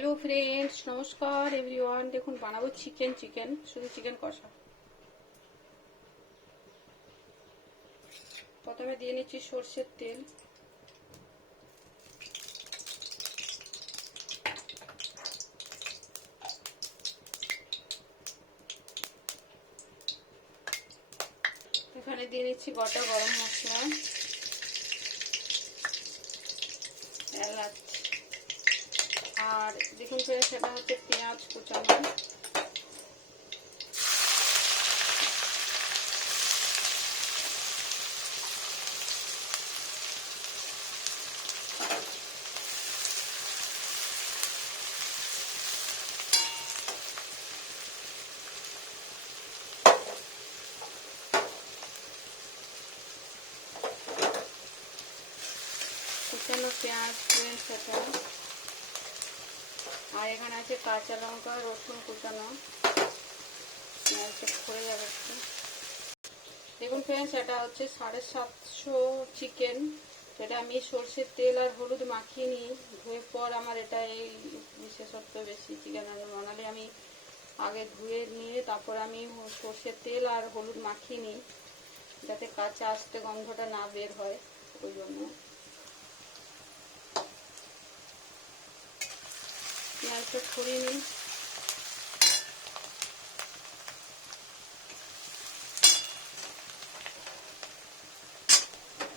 Hello friends, নমস্কার এভরিওয়ান। দেখুন বানাবো চিকেন শুধু চিকেন কষা। প্রথমে দিয়ে নিচ্ছি সর্ষের তেল। এখানে দিয়ে নিচ্ছি গোটা গরম মশলা, এলাচ, আর দেখুন ফ্রেন্ডস সেটা হচ্ছে পেঁয়াজ কুচানো। কুচানো পেঁয়াজ ফ্রেন্ডস সেটা, আর এখানে আছে কাঁচা লঙ্কা, রসুন কুচানো। পেঁয়াজটা পড়ে যাবে একটু। দেখুন ফ্রেন্ডস এটা হচ্ছে 750 চিকেন, যেটা আমি সর্ষের তেল আর হলুদ মাখিয়ে নিই। ধুয়ে পর আমার এটা এই বিশেষত্ব বেশি, চিকেন বানালে আমি আগে ধুয়ে নিয়ে তারপর আমি সর্ষের তেল আর হলুদ মাখিয়ে নিই, যাতে কাঁচা আস্তে গন্ধটা না বের হয়। ওই জন্য পেঁয়াজটা ছড়িয়ে নিই।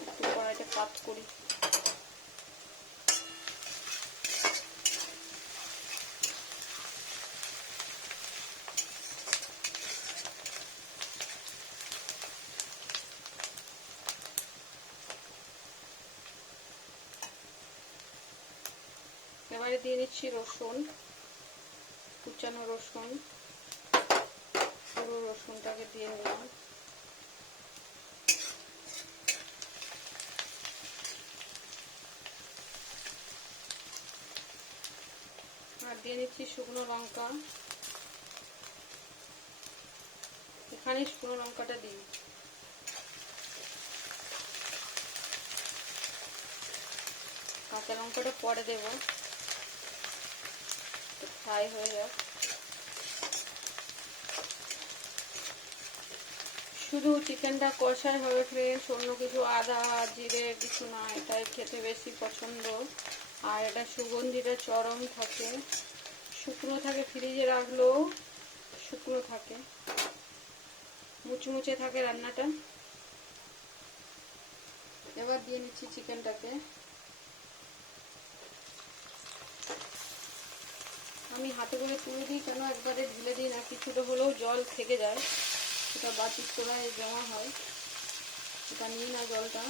একটু কড়াইটা কাট করি। এবারে দিয়ে নিচ্ছি রসুন, কুচানো রসুন। পুরো রসুনটাকে দিয়ে নিলাম। আর দিয়ে নিচ্ছি শুকনো লঙ্কা। এখানে শুকনো লঙ্কাটা দিই। কাঁচা লঙ্কাটা পরে দেব, ফ্রাই হয়ে যাক। শুধু চিকেনটা কষাই হবে ফ্রেন্ডস, অন্য কিছু আদা জিরে কিছু না। এটাই খেতে বেশি পছন্দ, আর এটা সুগন্ধিটা চরম থাকে, শুকনো থাকে, ফ্রিজে রাখলেও শুকনো থাকে, মুচমুচে থাকে রান্নাটা। এবার দিয়ে নিচ্ছি চিকেনটাকে। আমি হাতে করে তুলে দিই, কেন একবারে ঢেলে দিই না, কিছুটা হলেও জল থেকে যায়, সেটা বাটির তোলায় জমা হয়, এটা নিই না জলটা।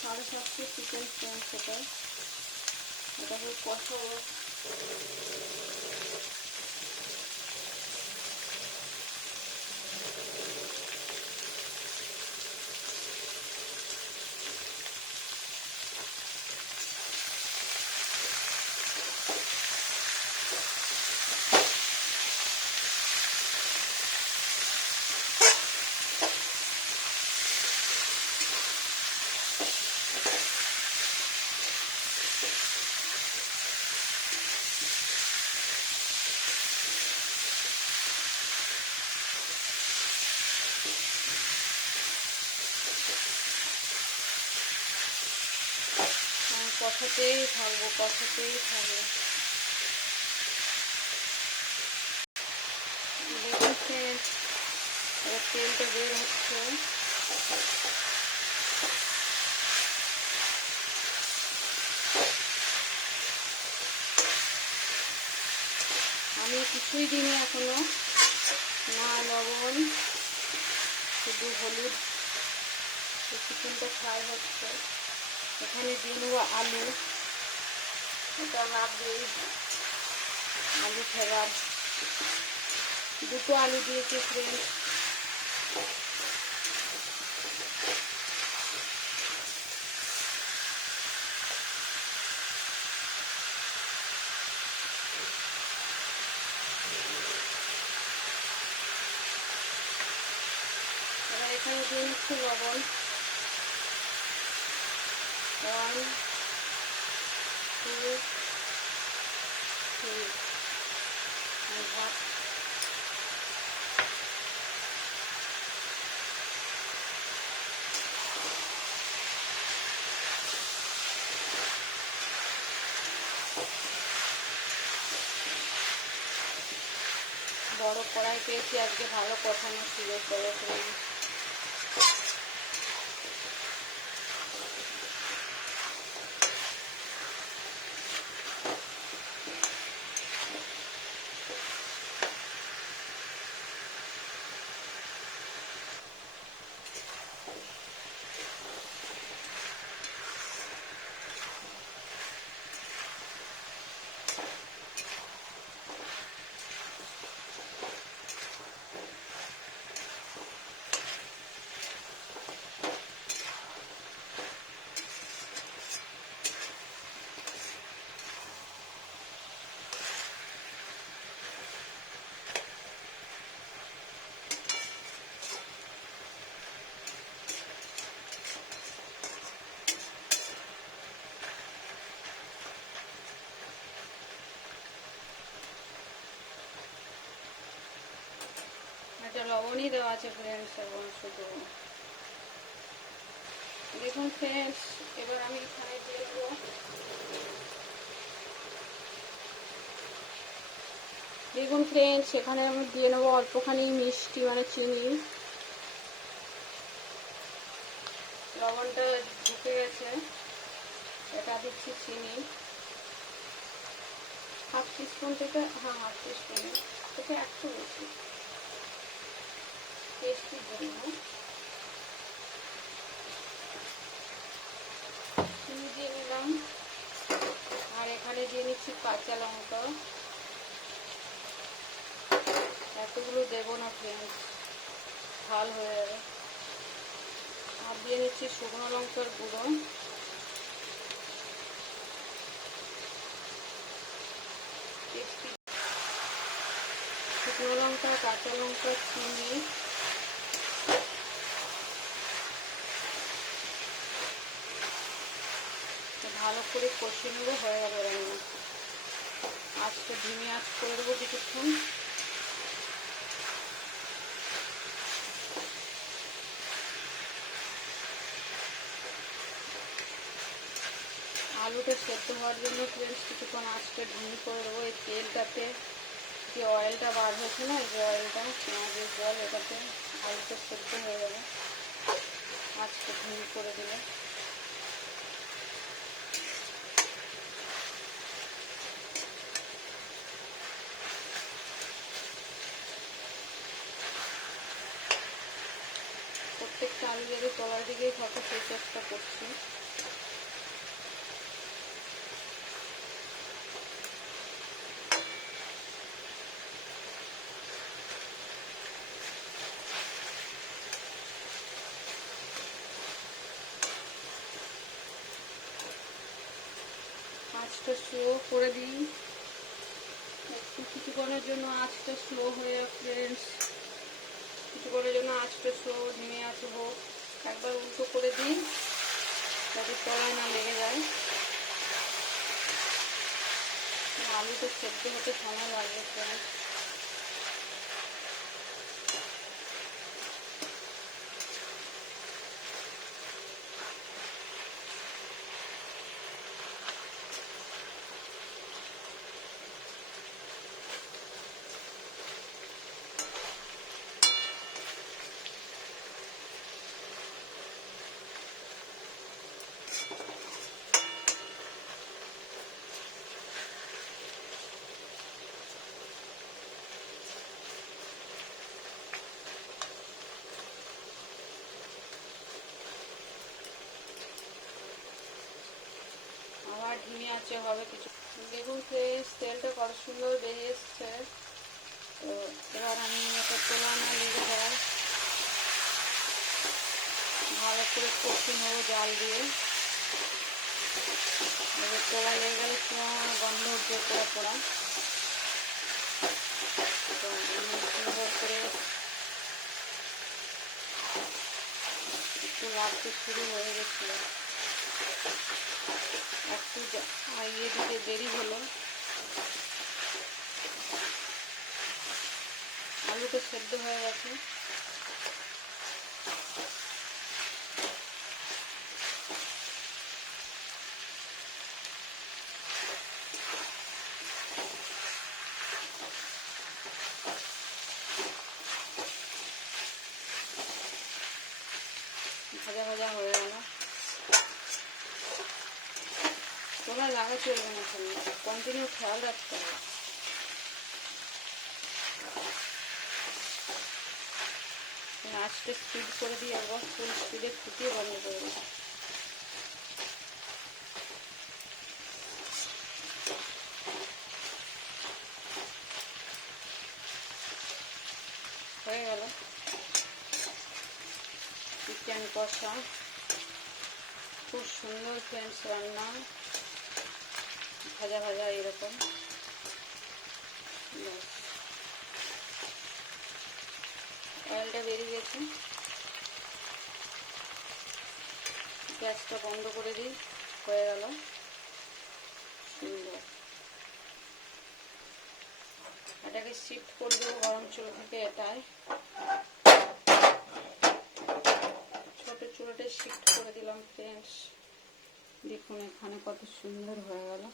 750 চিকেন ফ্রেন্ডস সেটা, এটাকে কষাবো। কষাতেই থাকবো, কষাতেই থাকবো। দেখুন ফ্রেন্ডস এবার তেলটা বের হচ্ছে। আমি কিছুই দিইনি এখনো, না লবণ, শুধু হলুদ। চিকেনটা ফ্রাই হচ্ছে। এখানে দিয়ে নেবো আলু, এটা না দিই আলু ফেরার, দুটো আলু দিয়েছি ফ্রেন্ডস। এবার এখানে দিয়ে নিচ্ছি লবণ, 2, 3 ভাত। বড় কড়াই পেয়েছি আজকে, ভালো কষানোর সুযোগ করে। একটা লবণই দেওয়া আছে ফ্রেন্ডস, এবং শুধু দেখুন ফ্রেন্ডস। এবার আমি এখানে দিয়ে দেবো দেখুন ফ্রেন্ডস, এখানে আমি দিয়ে নেবো অল্পখানি মিষ্টি মানে চিনি। লবণটা ঢুকে গেছে, এটা দিচ্ছি চিনি হাফ টিস্পুন থেকে, হ্যাঁ হাফ টিস্পুন থেকে একটু বেশি টেস্টির জন্য চিনি দিয়ে নিলাম। আর এখানে দিয়ে নিচ্ছি কাঁচা লঙ্কা, এতগুলো দেবো না ফ্রেন্ডস, ঝাল হয়ে যাবে। আর দিয়ে নিচ্ছি শুকনো লঙ্কার গুঁড়ো, শুকনো লঙ্কা, কাঁচা লঙ্কা, চিনি, ভালো করে কষিয়ে নেবো, হয়ে যাবে রান্না। আজকে ধিমে আঁচ করে দেবো কিছুক্ষণ। আলুটা সেদ্ধ হওয়ার জন্য ফ্রেন্ডস কিছুক্ষণ আঁচটা ধিমি করে দেবো। এই তেলটাতে যে অয়েলটা বার হয়েছে না, এই যে অয়েলটা, পেঁয়াজের জল, এটাতে আলুটা সেদ্ধ হয়ে যাবে। আঁচটা ধিমি করে দেবো। প্রত্যেকটা আলু যদি তলার দিকেই থাকে সেই চেষ্টা করছি। আঁচটা স্লো করে দিই একটু, কিছুক্ষণের জন্য আঁচটা স্লো হয়ে ফ্রেন্ডস, কিছুক্ষণের জন্য আঁচটা স্লো, ধিমে আঁচে হোক। একবার উল্টো করে দিই যাতে তলায় না লেগে যায়। আলুটা সেদ্ধ হতে সময় লাগবে ফ্রেন্ডস। আবার ধিমে আঁচে হবে কিছু। দেখুন ফ্রেন্ডস, তেলটা কত সুন্দর বেরিয়ে এসছে। তো এবার আমি এটা তোলা না লেগে যায় ভালো করে কষিয়ে নেবো জাল দিয়ে। এবার তোলা লেগে গেলে গন্ধ উঠবে পোড়া পোড়া। তো সুন্দর করে একটু লাগতে শুরু হয়ে গেছিল। একটু ইয়ে দিতে দেরি হলো, আলুটা সেদ্ধ হয়ে গেছে। ভাজা ভাজা হয়ে গেল। তোমরা লাগা চলবে না, কন্টিনিউ খেয়াল রাখতে হবে। আঁচটা স্পিড করে দিয়ে একবার ফুল স্পিডে ফুটিয়ে বন্ধ করে দিই। হয়ে গেল চিকেন কষা, খুব সুন্দর ফ্রেন্ডস রান্না, ভাজা ভাজা এরকম। অয়েলটা বেরিয়ে গেছে, গ্যাসটা বন্ধ করে দিই। হয়ে গেল সুন্দর। এটাকে শিফট করে দেবো গরম চুলো থেকে এটাই, ছোট চুলোটাই শিফট করে দিলাম ফ্রেন্ডস। দেখুন এখানে কত সুন্দর হয়ে গেল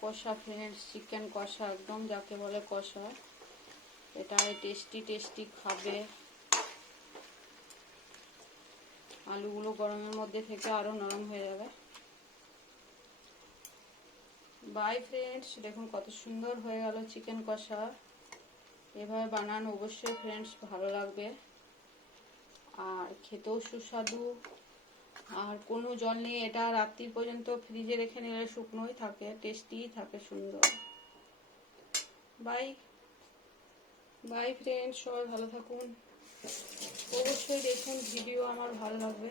কষা ফ্রেন্ডস, চিকেন কষা একদম যাকে বলে কষা। এটাই টেস্টি টেস্টি খাবে। আলুগুলো গরমের মধ্যে থেকে আরো নরম হয়ে যাবে। বাই ফ্রেন্ডস, দেখুন কত সুন্দর হয়ে গেল চিকেন কষা। এভাবে বানান অবশ্যই ফ্রেন্ডস, ভালো লাগবে আর খেতেও সুস্বাদু। আর কোনো জল নেই, এটা রাত্রি পর্যন্ত ফ্রিজে রেখে নিলে শুকনোই থাকে, টেস্টি থাকে, সুন্দর। বাই বাই ফ্রেন্ডস, সবাই ভালো থাকুন। অবশ্যই দেখুন ভিডিও, আমার ভালো লাগবে।